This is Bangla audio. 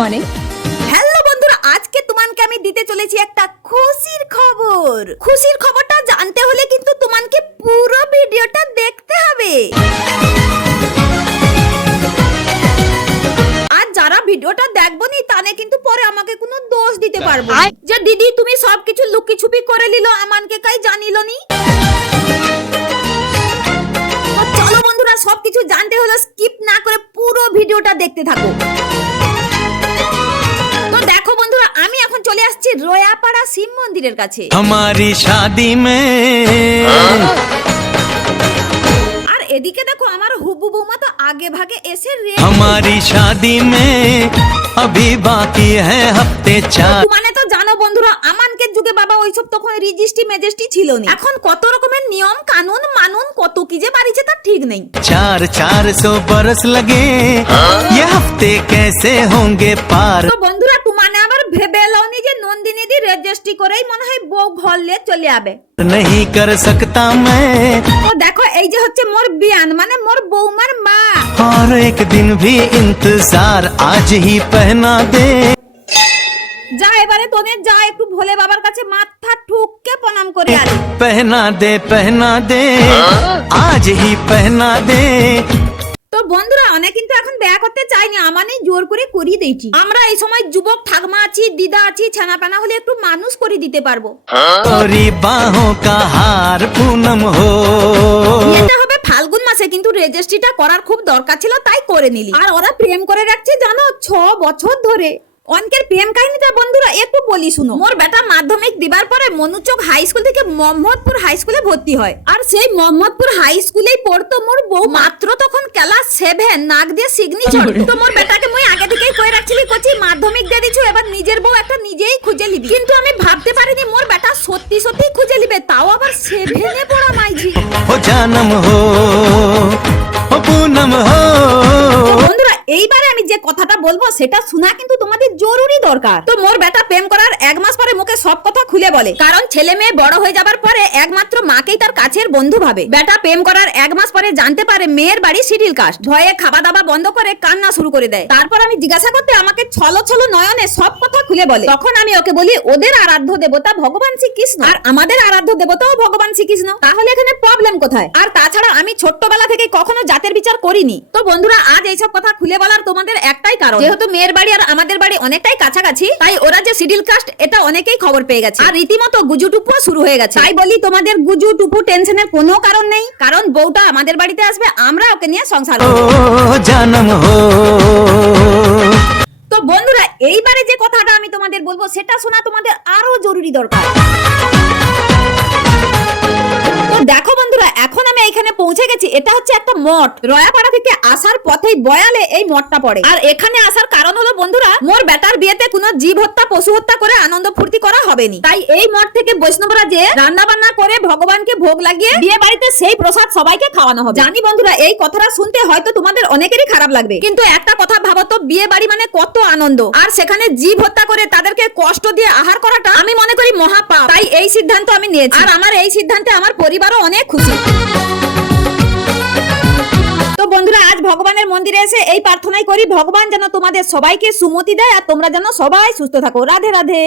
মানে? হ্যালো বন্ধুরা আজকে তোমাকে আমি দিতে চলেছি একটা খুশির খবর। খুশির খবরটা জানতে হলে কিন্তু তোমাকে পুরো ভিডিওটা দেখতে হবে। আর যারা ভিডিওটা দেখব নি তানে কিন্তু পরে আমাকে কোনো দোষ দিতে পারব। যে দিদি তুমি সবকিছু লুকি ছুপি করে নিল আমানকে কাই জানিল নি? চলো বন্ধুরা সবকিছু জানতে হলে স্কিপ না করে পুরো ভিডিওটা দেখতে থাকো। শিব মন্দিরের কাছে हमारी शादी में আর এদিকে দেখো আমার হুবু বৌমা তো আগে ভাগে এসে রে हमारी शादी में अभी बाकी है हफ्ते चार মানে তো জানো বন্ধুরা আমানকে যুগে বাবা ওইসব তখন রেজিস্ট্রি মেজেস্ট্রি ছিল না এখন কত রকমের নিয়ম কানুন মানুন কত কি যে বাড়িছে তার ঠিক নেই चार चार सौ बरस लगे ये हफ्ते कैसे होंगे पार তো বন্ধুরা তোমানে আবার ভেবে লওনি যে নন্দিনী দি রেজিস্ট্রি করেই মনে হয় বউ ঘর নিয়ে চলে যাবে नहीं कर सकता मैं তো দেখো এই যে হচ্ছে মোর বিয়ান মানে মোর বৌমার মা और एक दिन भी इंतजार आज ही पहना दे যা এবারে তোনে যা একটু ভোলে বাবার কাছে মাথা ঠুককে প্রণাম করে আরে पहना दे पहना दे आज ही पहना दे তো বন্ধুরা অনেক কিন্তু এখন দেখা করতে চাইনি। আমানে জোর করে করিয়ে দিয়েছি। আমরা এই সময় যুবক ঠাকমা আছি দিদা আছি ছানা পানা হলে একটু মানুষ করে দিতে পারব। ফাল্গুন মাসে কিন্তু রেজিস্ট্রিটা করার খুব দরকার ছিল তাই করে নিলি। আর ওরা প্রেম করে রাখছে জানো ছ বছর ধরে। অনকের প্রেম কাহিনীটা বন্ধুরা একটু বলি শুনো। মোর বেটা মাধ্যমিক দিবার পরে মনুচক হাই স্কুল থেকে মোহাম্মদপুর হাই স্কুলে ভর্তি হয়। আর সেই মোহাম্মদপুর হাই স্কুলেই পড়তো মোর বউ মাত্র তখন ক্লাস সেভেন নাক দিয়ে সিগনেচার তো মোর বেটাকে মুই আগে থেকেই কয়ে রাখছিলি কচি মাধ্যমিক দিয়ে দিছো এবার নিজের বউ একটা নিজেই খুঁজে লিবি কিন্তু আমি ভাবতে পারিনি মোর বেটা সত্যি সত্যি খুঁজে লিবে তাও আবার সেভেনে পড়া মাইঝি। ও জানম হো এইবারে আমি যে কথাটা বলব, সেটা শোনা কিন্তু তোমাদের জরুরি দরকার। তো মোর বেটা প্রেম করার এক মাস পরে মুখে সব কথা খুলে বলে। কারণ ছেলে মেয়ে বড় হয়ে যাবার পরে একমাত্র মাকেই তার কাছের বন্ধু ভাবে। বেটা প্রেম করার এক মাস পরে জানতে পারে মেয়ের বাড়ি সিডিল কাস্ট। ভয়ে খাওয়া দাওয়া বন্ধ করে কান্না শুরু করে দেয়। তারপর আমি জিজ্ঞাসা করতে আমাকে ছলো ছলো নয়নে সব কথা খুলে বলে। তখন আমি ওকে বলি, ওদের আরাধ্য দেবতা ভগবান শ্রীকৃষ্ণ। আর আমাদের আরাধ্য দেবতাও ভগবান শ্রীকৃষ্ণ। তাহলে এখানে প্রবলেম কোথায়? আর তাছাড়া আমি ছোট্টবেলা থেকে কখনো জাতের বিচার করিনি। তো বন্ধুরা, আজ এইসব কথা খুলে আর তোমাদের একটাই কারণ। যেহেতু মেয়ের বাড়ি আর আমাদের বাড়ি অনেকটাই কাছাকাছি তাই ওরা যে সিডিল কাস্ট এটা অনেকেই খবর পেয়ে গেছে। আর রীতিমতো গুজু টুপুও শুরু হয়ে গেছে। তাই বলি তোমাদের গুজু টুপু টেনশনের কোনো কারণ নেই। কারণ বউটা আমাদের বাড়িতে আসবে আমরা ওকে নিয়ে সংসার জন্ম তো বন্ধুরা এইবারে যে কথাটা আমি তোমাদের বলব সেটা শোনা তোমাদের আরও জরুরি দরকার। দেখো বন্ধুরা, এখন আমি এখানে পৌঁছে গেছি। এটা হচ্ছে একটা মঠ। রয়াপাড়া থেকে আসার পথেই বয়ালে এই মঠটা পড়ে। আর এখানে আসার কারণ হলো বন্ধুরা, মোর বেটার বিয়েতে কোনো জীব হত্যা পশু হত্যা করে আনন্দ ফুর্তি করা হবেনি। তাই এই মঠ থেকে বৈষ্ণবরা যে রান্না বান্না করে ভগবানকে ভোগ লাগিয়ে বিয়ে বাড়িতে সেই প্রসাদ সবাইকে খাওয়ানো হবে। জানি বন্ধুরা, এই কথাটা শুনতে হয়তো তোমাদের অনেকেরই খারাপ লাগবে। কিন্তু একটা কথা ভাবো তো, বিয়ে বাড়ি মানে কত আনন্দ। আর সেখানে জীব হত্যা করে তাদেরকে কষ্ট দিয়ে আহার করাটা আমি মহাপাপ। তাই এই সিদ্ধান্ত আমি নিয়েছি। আর আমার এই সিদ্ধান্তে আমার পরিবারও অনেক খুশি। তো বন্ধুরা আজ ভগবানের মন্দিরে এসে এই প্রার্থনাই করি ভগবান যেন তোমাদের সবাইকে সুমতি দেয় আর তোমরা যেন সবাই সুস্থ থাকো। রাধে রাধে।